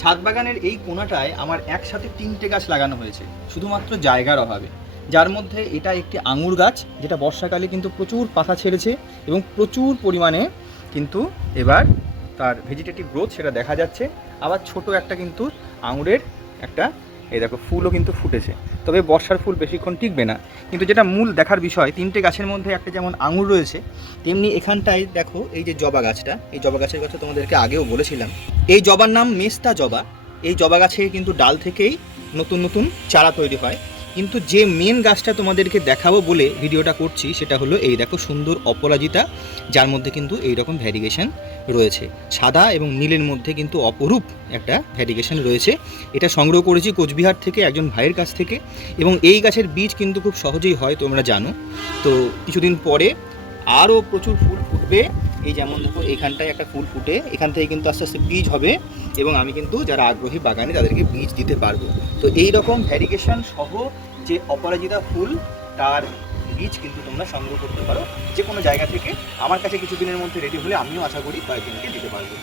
ছাদ বাগানের এই কোণাটায় আমার একসাথে 3টে গাছ লাগানো হয়েছে শুধুমাত্র জায়গার অভাবে, যার মধ্যে এটা একটি আঙুর গাছ, যেটা বর্ষাকালে কিন্তু প্রচুর পাতা ছেড়েছে এবং প্রচুর পরিমাণে কিন্তু এবার তার ভেজিটেটিভ গ্রোথ সেটা দেখা যাচ্ছে। আবার ছোট একটা কিন্তু আঙুরের একটা এই দেখো ফুলও কিন্তু ফুটেছে, তবে বর্ষার ফুল বেশিক্ষণ টিকবে না। কিন্তু যেটা মূল দেখার বিষয়, 3টে গাছের মধ্যে একটা যেমন আঙুর রয়েছে, তেমনি এখানটায় দেখো এই যে জবা গাছটা, এই জবা গাছের কথা তোমাদেরকে আগেও বলেছিলাম। এই জবার নাম মেস্তা জবা। এই জবা গাছে কিন্তু ডাল থেকেই নতুন নতুন চারা তৈরি হয়। কিন্তু যে মেন গাছটা তোমাদেরকে দেখাবো বলে ভিডিওটা করছি সেটা হলো এই দেখো সুন্দর অপরাজিতা, যার মধ্যে কিন্তু এই রকম ভ্যারিগেশন রয়েছে। সাদা এবং নীলের মধ্যে কিন্তু অপরূপ একটা ভ্যারিগেশন রয়েছে। এটা সংগ্রহ করেছি কোচবিহার থেকে একজন ভাইয়ের কাছ থেকে, এবং এই গাছের বীজ কিন্তু খুব সহজেই হয়, তোমরা জানো। তো কিছুদিন পরে আরও প্রচুর ফুল ফুটবে। এই যেমন দেখো এখানটায় একটা ফুল ফুটে, এখান থেকে কিন্তু আস্তে আস্তে বীজ হবে, এবং আমি কিন্তু যারা আগ্রহী বাগানে তাদেরকে বীজ দিতে পারবো। তো এই রকম ভ্যারিগেশন সহ যে অপরাজিতা ফুল, তার বীজ কিন্তু তোমরা সংগ্রহ করতে পারো যে কোনো জায়গা থেকে। আমার কাছে কিছুদিনের মধ্যে রেডি হলে আমিও আশা করি কয়েকজনকে দিতে পারবো।